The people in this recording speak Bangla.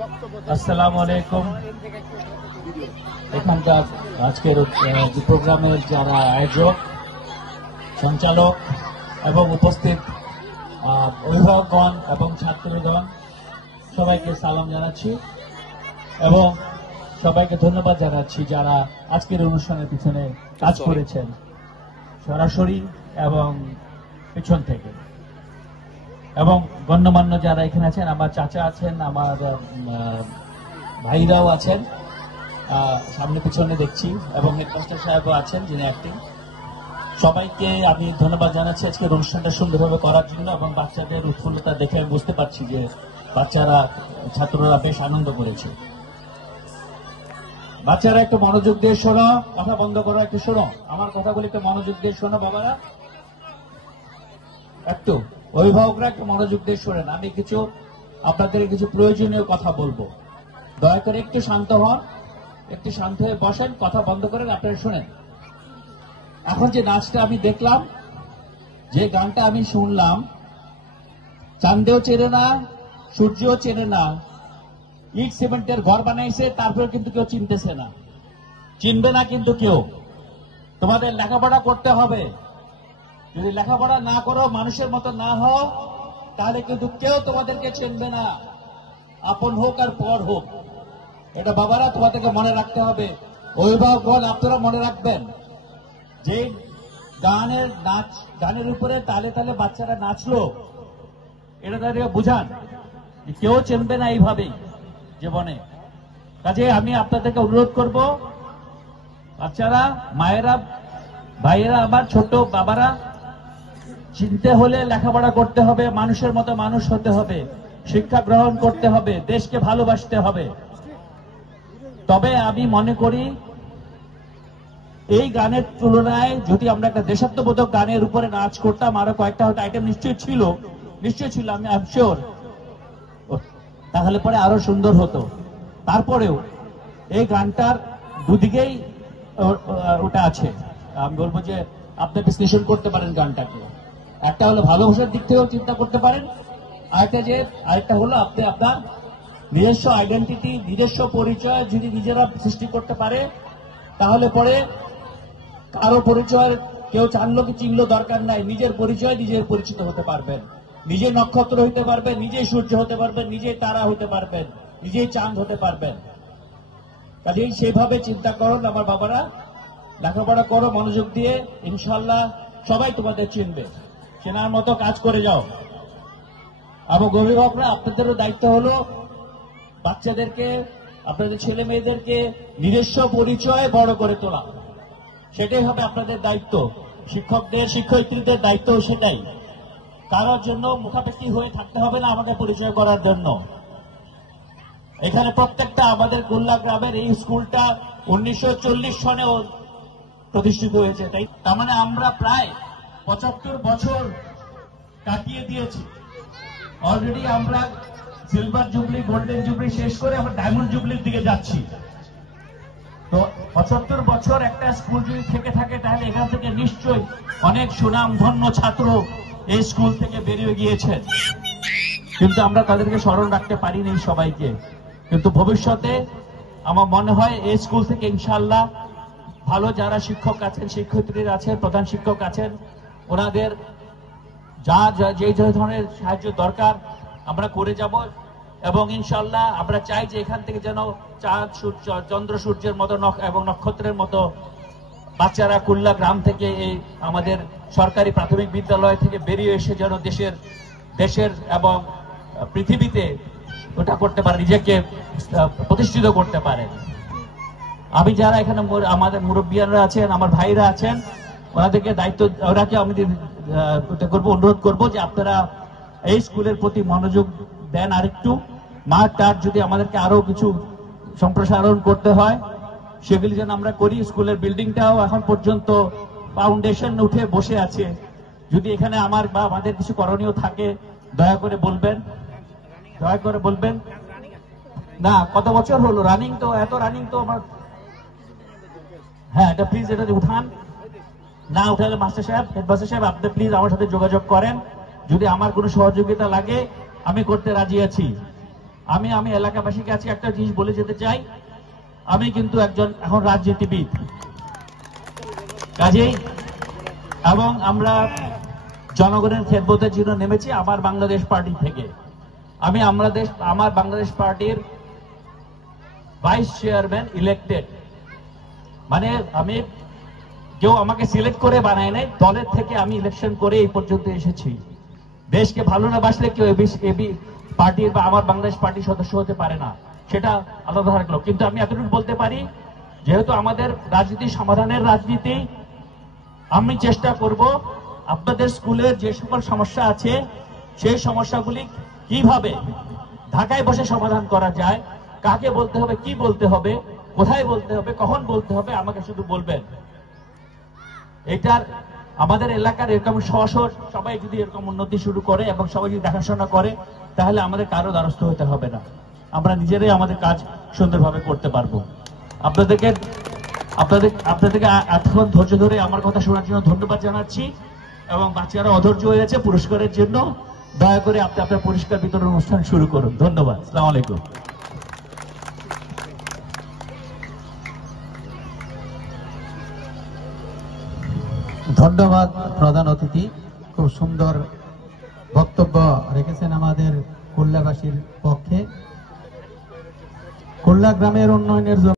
আসসালামু আলাইকুম। এখানকার আজকের প্রোগ্রামের যারা আয়োজক, সঞ্চালক এবং উপস্থিত অভিভাবকগণ এবং ছাত্রগণ, সবাইকে সালাম জানাচ্ছি এবং সবাইকে ধন্যবাদ জানাচ্ছি যারা আজকের অনুষ্ঠানের পিছনে কাজ করেছেন, সরাসরি এবং পিছন থেকে। এবং গণ্যমান্য যারা এখানে আছেন, আমার চাচা আছেন, আমার ভাইরাও আছেন, সামনে পিছনে দেখছি, এবং হেডমাস্টার সাহেবও আছেন যিনি অ্যাক্টিং। সবাইকে আমি ধন্যবাদ জানাচ্ছি আজকের অনুষ্ঠানটা সুন্দরভাবে করার জন্য। এবং বাচ্চাদের উৎফুল্লতা দেখে আমি বুঝতে পারছি যে ছাত্ররা বেশ আনন্দ করেছে। বাচ্চারা একটু মনোযোগ দিয়ে শোনো, কথা বন্ধ করো, একটু শোনো আমার কথাগুলি, একটু মনোযোগ দিয়ে শোনো বাবারা, একটু অভিভাবকরা একটু মনোযোগ দিয়ে শোনেন। আমি আপনাদের কিছু প্রয়োজনীয় কথা বলবো, দয়া করে একটু শান্ত হন, একটু শান্ত হয়ে বসেন, কথা বন্ধ করেন, আপনারা শোনেন। এখন যে নাচটা আমি দেখলাম, যে গানটা আমি শুনলাম, চাঁদেও চেনে না, সূর্যও চেনে না, ইট সিমেন্টের ঘর বানাইছে, তারপরে কিন্তু কেউ চিনতেছে না, চিনবে না কিন্তু কেউ। তোমাদের লেখাপড়া করতে হবে, যদি লেখাপড়া না করো, মানুষের মতো না হও, তাহলে কিন্তু কেউ তোমাদেরকে চিনবে না, আপন হোক আর পর হোক। এটা বাবারা তোমাদেরকে মনে রাখতে হবে। অভিভাবকগণ আপনারা মনে রাখবেন, যে গানের উপরে তালে তালে বাচ্চারা নাচলো, এটা তাদেরকে বুঝান কেউ চিনবে না এইভাবেই জীবনে। কাজে আমি আপনাদেরকে অনুরোধ করব, বাচ্চারা, মায়েরা, ভাইয়েরা, আমার ছোট বাবারা, চিনতে হলে লেখাপড়া করতে হবে, মানুষের মতো মানুষ হতে হবে, শিক্ষা গ্রহণ করতে হবে, দেশকে ভালোবাসতে হবে। তবে আমি মনে করি এই গানের তুলনায় যদি আমরা একটা দেশাত্মবোধক গানের উপরে নাচ করতাম, আরো কয়েকটা হয়তো আইটেম নিশ্চয়ই ছিল, আমি শিওর, তাহলে পরে আরো সুন্দর হতো। তারপরেও এই গানটার দুদিকেই ওটা আছে, আমি বলবো যে আপনি বিশ্লেষণ করতে পারেন গানটাকে। একটা হলো ভালোবাসার দিক থেকেও চিন্তা করতে পারেন, আরেকটা হলো আপনি আপনার নিজস্ব আইডেন্টিটি, নিজস্ব পরিচয় যদি নিজেরা সৃষ্টি করতে পারে, তাহলে পরে কারো পরিচয় কেউ জানলো কি চিনলো দরকার নাই, নিজের পরিচয় নিজের পরিচিত হতে পারবেন, নিজে নক্ষত্র হতে পারবেন, নিজে সূর্য হতে পারবেন, নিজে তারা হতে পারবেন, নিজেই চাঁদ হতে পারবেন। কাজেই সেভাবে চিন্তা করুন আমার বাবারা, লেখাপড়া করো মনোযোগ দিয়ে, ইনশাল্লাহ সবাই তোমাদের চিনবে, চেনার মতো কাজ করে যাও। এবং অভিভাবকরা আপনাদেরও দায়িত্ব হলো বাচ্চাদেরকে, আপনাদের ছেলে মেয়েদেরকে নিজস্ব পরিচয় বড় করে তোলা, সেটাই হবে আপনাদের দায়িত্ব। শিক্ষকদের, শিক্ষয়িত্রীদের দায়িত্ব সেটাই। কারোর জন্য মুখাপেক্ষি হয়ে থাকতে হবে না আমাদের পরিচয় করার জন্য। এখানে প্রত্যেকটা আমাদের কুল্লা গ্রামের এই স্কুলটা 1940 সনে প্রতিষ্ঠিত হয়েছে, তার মানে আমরা প্রায় 75 বছর কাটিয়ে দিয়েছি অলরেডি। আমরা সিলভার জুবলি, গোল্ডেন জুবলি শেষ করে আমরা ডায়মন্ড জুবলির দিকে যাচ্ছি। তো 75 বছর একটা স্কুল যদি থেকে থাকে, তাহলে এখান থেকে নিশ্চয়ই অনেক সুনাম ধন্য ছাত্র এই স্কুল থেকে বেরিয়ে গিয়েছে, কিন্তু আমরা তাদেরকে স্মরণ রাখতে পারিনি সবাইকে। কিন্তু ভবিষ্যতে আমার মনে হয় এই স্কুল থেকে ইনশাআল্লাহ ভালো যারা শিক্ষক আছেন, শিক্ষয়িত্রীরা আছেন, প্রধান শিক্ষক আছেন, ওনাদের যে ধরনের সাহায্য দরকার আমরা করে যাব। এবং ইনশাআল্লাহ আমরা চাই যে এখান থেকে যেন চাঁদ, চন্দ্র, সূর্যের মতো এবং নক্ষত্রের মতো বাচ্চারা কুল্লা গ্রাম থেকে এই আমাদের সরকারি প্রাথমিক বিদ্যালয় থেকে বেরিয়ে এসে যেন দেশের এবং পৃথিবীতে ওটা করতে পারে, নিজেকে প্রতিষ্ঠিত করতে পারে। আমি যারা এখানে আমাদের মুরব্বিয়ানরা আছেন, আমার ভাইরা আছেন, ওনাদেরকে ওনাকে আমি অনুরোধ করবো যে আপনারা এই স্কুলের প্রতি মনোযোগ দেন আরেকটু। মাঠ টাট যদি আমাদেরকে আরো কিছু সম্প্রসারণ করতে হয়, সেগুলি যেন আমরা করি। স্কুলের বিল্ডিংটাও এখন পর্যন্ত ফাউন্ডেশন উঠে বসে আছে। যদি এখানে আমার বা আমাদের কিছু করণীয় থাকে, দয়া করে বলবেন। না, কত বছর হলো রানিং? তো এত রানিং তো আমার, হ্যাঁ, এটা প্লিজ এটা উঠান। না উঠালে মাস্টার সাহেব, হেডমাস্টার সাহেব, আপনি প্লিজ আমার সাথে যোগাযোগ করেন। যদি আমার কোনো সহযোগিতা লাগে আমি করতে রাজি আছি। আমি এলাকাবাসীর কাছে একটা জিনিস বলে যেতে চাই, আমি কিন্তু একজন এখন রাজনীতিবিদ, কাজেই এবং আমরা জনগণের খেদমতের জন্য নেমেছি আমার বাংলাদেশ পার্টি থেকে। আমার বাংলাদেশ পার্টির ভাইস চেয়ারম্যান ইলেক্টেড, মানে আমি কেউ আমাকে সিলেক্ট করে বানায় নাই, দলের থেকে আমি ইলেকশন করে এই পর্যন্ত এসেছি। দেশকে ভালো না বাসলে কেউ এবি পার্টির বা আমার বাংলাদেশ পার্টির সদস্য হতে পারে না, সেটা আলাদা থাকলো। কিন্তু আমি এতটুকু বলতে পারি, যেহেতু আমাদের রাজনীতি সমাধানের রাজনীতি, আমি চেষ্টা করব আপনাদের স্কুলের যে সকল সমস্যা আছে সেই সমস্যাগুলি কিভাবে ঢাকায় বসে সমাধান করা যায়, কাকে বলতে হবে, কি বলতে হবে, কোথায় বলতে হবে, কখন বলতে হবে, আমাকে শুধু বলবেন। এটার আমাদের এলাকার এরকম সবাই যদি এরকম উন্নতি শুরু করে এবং সবাই যদি দেখাশোনা করে, তাহলে আমাদের কারো দ্বারস্থ হতে হবে না, আমরা নিজেরাই আমাদের কাজ সুন্দরভাবে করতে পারবো। আপনাদেরকে এতক্ষণ ধৈর্য ধরে আমার কথা শোনার জন্য ধন্যবাদ জানাচ্ছি, এবং বাচ্চারা অধৈর্য হয়ে গেছে পুরস্কারের জন্য, দয়া করে আপনি আপনার পুরস্কার বিতরণ অনুষ্ঠান শুরু করুন। ধন্যবাদ। আসসালামু আলাইকুম। ধন্যবাদ প্রধান অতিথি, খুব সুন্দর বক্তব্য রেখেছেন আমাদের খুলনাবাসীর পক্ষে। খুলনা গ্রামের উন্নয়নের জন্য